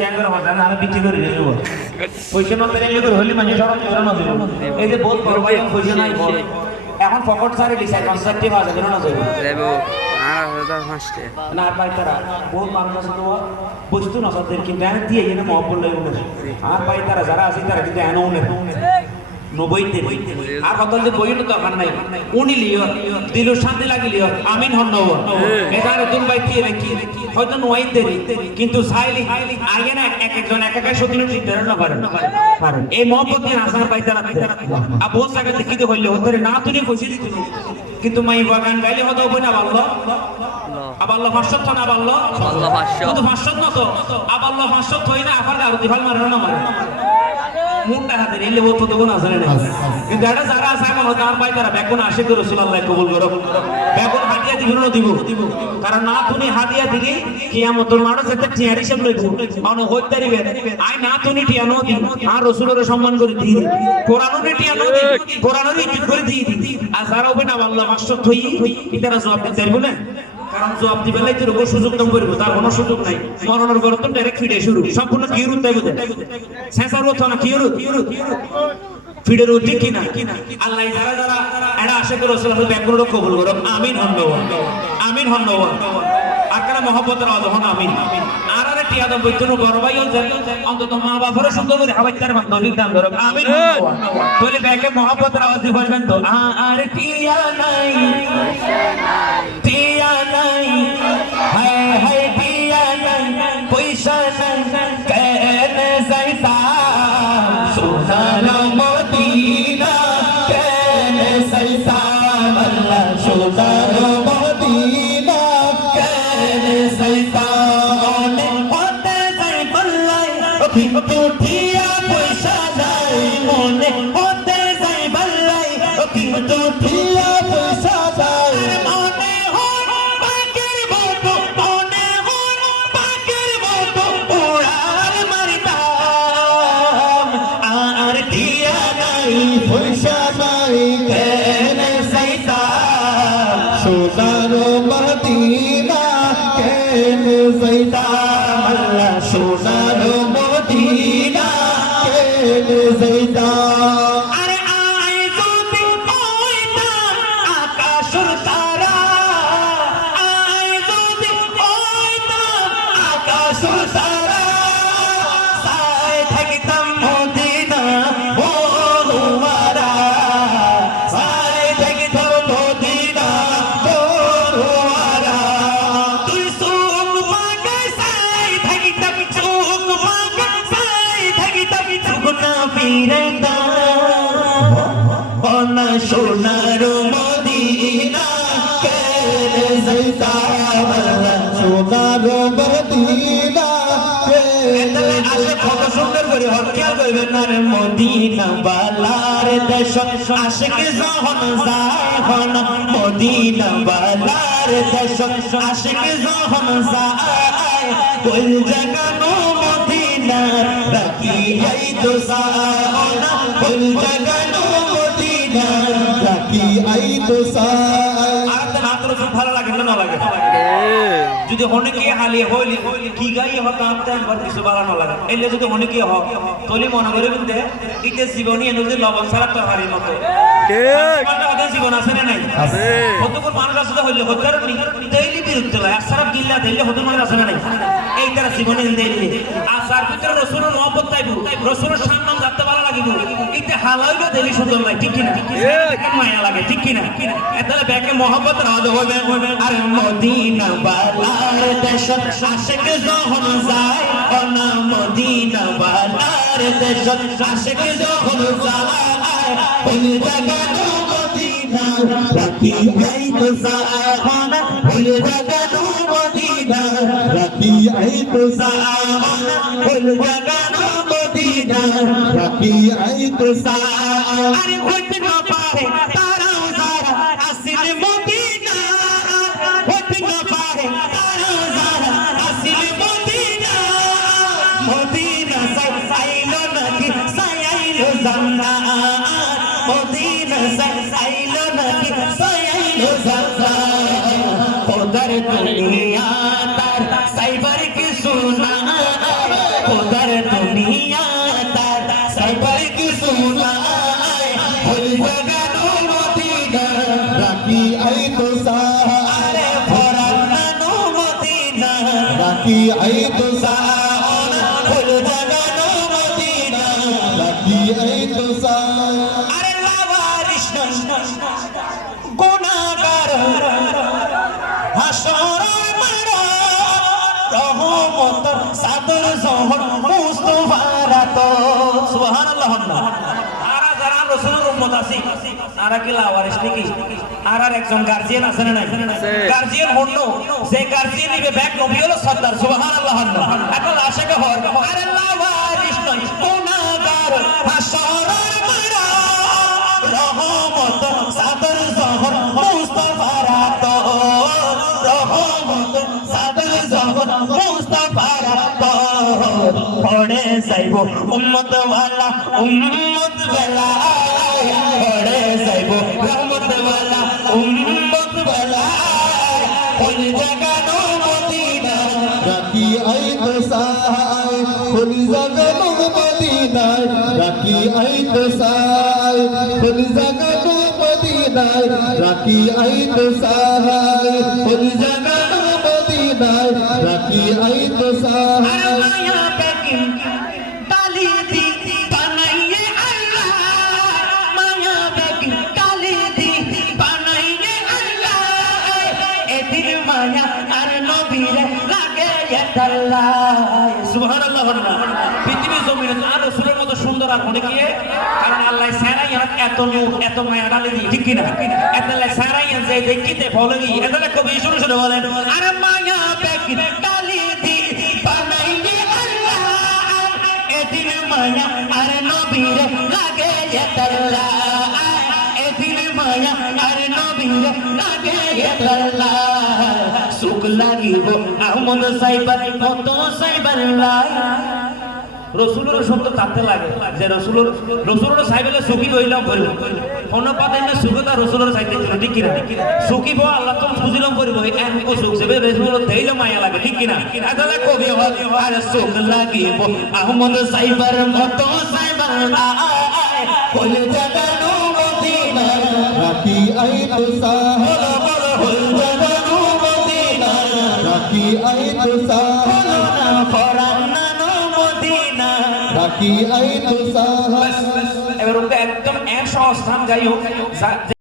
গ্যাঙ্গের কথা না, আমি বিক্রি করে দেব পয়সা না পেলে লোকের হলি মানে সরম করে না দেব। এই যে বহুত বড় ভাই পয়সা নাই বল এখন পকেট সারে লিসাই কনসেপ্টে বাজে করে না দেব দেব আর হাজার পাঁচটা না আর ভাই তারা বহুত মানুষ আছে তো বস্তু না সাদের কিন্তু এনে দিয়ে এনে মহব্বত লাগে উনি আর ভাই তারা যারা আছে তারা কিন্তু এনে উনি নবইতে আর কথা যে বইটা দরকার নাই উনি লিও দিল শান্তি লাগিলিও আমিন হন নব এখানে দুন ভাই কি রেখি হয়তো নয় দেরি কিন্তু সাইলি আগে না এক একজন এক এক সদিন ঠিক ধরে না পারেন এই মহব্বত নিয়ে আসার পাই তারা আর বহুত জায়গা দেখিতে হইলে ওদের না তুমি পয়সা দিত কিন্তু মাই বাগান গাইলে হতো বই না ভালো আবাল্লাহ ফাঁসত না আবাল্লাহ কিন্তু ফাঁসত না তো আবাল্লাহ ফাঁসত হই না আবার আর দিফাল মারে না মারে মুন্ডা হাতে নিলে ও তো দেবো না জানে না কিন্তু এটা যারা আছে এখন তার পাই তারা বেগুন আশিক রাসূলুল্লাহ কবুল করো বেগুন হাদিয়া দিব কারণ না তুমি হাদিয়া দিলি কিয়ামতের মাঠে যেতে টিয়ার হিসাব লইব মানে হইতে দিবে আই না তুমি টিয়া নো দি আর রাসূলের সম্মান করে দি কোরআনের টিয়া নো দি কোরআনের ইজ্জত করে দি আর যারা হবে না আল্লাহ মাসত হই ইতারা জবাব দিতে পারবো না কারণ জবাব দিবে না তোর সুযোগ দাম করব তার কোনো সুযোগ নাই মরণের গর্ত ডাইরেক্ট ফিডে শুরু সম্পূর্ণ কিরুত দেব সেন্সার হতো না কিরুত ফিডের উঠে কিনা আল্লাহ যারা যারা এরা আশা করে রাসূলুল্লাহ বেগুন কবুল করো আমিন হন আর কেন মহব্বতের আওয়াজ হন আমিন আর আরে টিয়াদম বইতুন বড় ভাই অন্তত মা বাবার সুন্দর করে হাবাইতার নবীর দাম ধরো আমিন বলে ব্যাকে মহব্বতের আওয়াজ দি বলবেন তো আর টিয়া নাই হায় হায় টিয়া নাই পয়সা নাই কেন যাইতা সোনার মদিনা কেন যাইতা আল্লাহ সোনার মদিনা কেন যাইতা মনে যাই বললাই কিন্তু টিয়া পয়সা নাই মনে হতে যাই বললাই কিন্তু টিয়া পয়সা নাই সোনার মদিনা কেন যাইতা আল্লাহ সোনার মদিনা কেন যাইতা আরে আই যদি হইতাম আকাশের তারা আই যদি হইতাম আকাশের তারা সাই থাকিতাম মদিনা ও হুমারা সাই থাকিতাম মদিনা সোনার মদিনা কেন যাইতা সোনার মদিনা কেন কত সুন্দর করে হরকিয়া কইবেন না রে মদিনা বালার দেশ আশিক যখন যায় হন মদিনা বালার দেশ আশিক যখন যায় কোন জায়গানো মদিনা রাখি এই তো সানা কোন জায়গানো ভালো লাগে না লাগে যদি অনেকে হালিয়ে হইলি কি গাই হতো আমার কিছু ভালো না লাগে এলে যদি অনেকে হোক তলি মনে করে কিন্তু এটা জীবনী এনে যদি লবণ ছাড়া তো হারি মতো জীবন আছে না নাই কতক্ষণ মানুষ আসলে হইলে হতে ডেইলি বিরক্ত লাগে আর সারা গিল্লা দিলে হতে মানুষ আছে না নাই এই তারা জীবনে দিলে আর যার ভিতরে রসুলের মহব্বত চাইব রসুলের সম্মান যাতে ভালো লাগিব এটা হালাইলো দিলি সুন্দর লাগে ঠিক কিনা মায়া লাগে ঠিক কিনা এতালে ব্যাকে মহব্বত রাজ হবে আর মদিনা বালার দেশ আশিক যখন যায় না মদিনা বালার দেশ আশিক যখন যায় ওই জায়গানো মদিনা রাখি এই তো সাহানা ওই জায়গানো মদিনা রাখি এই তো সাহানা ওই জায়গানো মদিনা রাখি এই তো সাহানা আরে হইতে না পারে তারাও যারা আসিল মদিনা হইতে না পারে তারাও যারা আসিল মদিনা মদিনা সাইলো নাকি সাইলো জান্নাত মদিনা সাইলো নাকি সাইলো জান্নাত খোদার দুনিয়া তার সাইবার কি সুনা উম্মত আছি আর কি লাওয়ারিস নাকি আর একজন গার্জিয়ান আছে না নাই গার্জিয়ান হল যে গার্জিয়ান নিবে ব্যাগ নবী হলো সর্দার সুবহানাল্লাহ এখন আশেকে হয় আরে লাওয়ারিস নয় গুনাহগার হাসরের মারা রহমত সাদর জহর মুস্তাফার রাত রহমত সাদর জহর মুস্তাফার রাত পড়ে যাইব উম্মত ওয়ালা উম্মত ওয়ালা পড়ে যাইব রহমত ওয়ালা উম্মত ওয়ালা কোন জায়গা নো মদিনা রাখি আইতো সাহায় কোন জায়গা নো মদিনায় রাখি আইতো সাহায় কোন জায়গা নো মদিনায় রাখি আইতো সাহায় কোন জায়গা নো মদিনায় রাখি আইতো সাহায় মায়া বেকিন কালি দি বানাইয়ে আল্লাহ মায়া বেকিন কালি দি বানাইয়ে আল্লাহ এদিন মায়া আর নবীরে লাগে আল্লাহ সুবহানাল্লাহ পৃথিবীর জমিনে আর রাসূলের মতো সুন্দর আর মনে কি কারণ আল্লাহ সারাই এত নূর এত মায়া ডালে দি ঠিক কি না এতলে সারাই যে দেখিতে ফলগি এতলে কবি শুনে শুনে বলেন আরে মায়া বেকিন কালি দি বানাইয়ে আল্লাহ এদিন মায়া আর নবীরে লাগে আল্লাহ এদিন মায়া আর নবীরে লাগে আল্লাহ সুখ লাগিব আহমদ সাইবার কত সাইবার লাই রসুলের শব্দ তাতে লাগে যে রসুলের সাইবেলে সুখী হইলাম করিব কোন পাতাই না সুখতা রসুলের সাইতে ছিল ঠিক কিনা সুখী বো আল্লাহ তো বুঝিলাম করিব এমন সুখ সেবে রসুলের দেইলে মায়া লাগে ঠিক কিনা আদালে কবি আর সুখ লাগিব আহমদ সাইবার কত সাইবার লাই কইলে জাগানো মদিনা রাখি আইতো সাহায় হল জাগানো মদিনা রাখি আইতো সাহায় ফরানা মদিনা রাখি আইতো সাহায় এবার একদম এক সহস্রাম যাই হোক